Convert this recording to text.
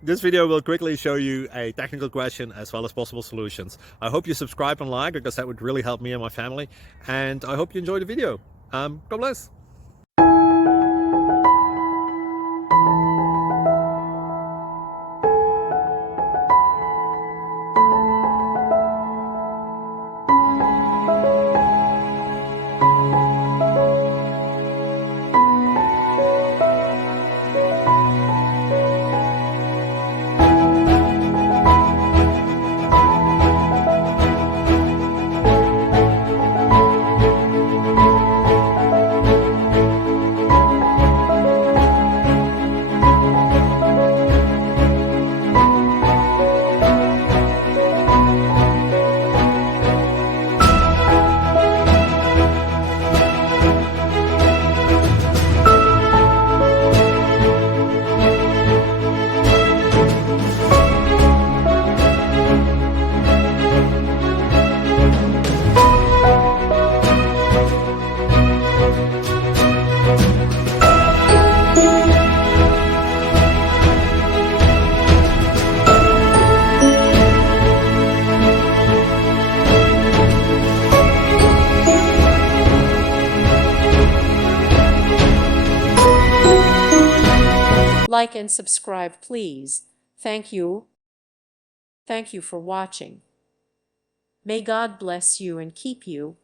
This video will quickly show you a technical question as well as possible solutions. I hope you subscribe and like, because that would really help me and my family. And I hope you enjoy the video. God bless. Like and subscribe, please. Thank you. Thank you for watching. May God bless you and keep you.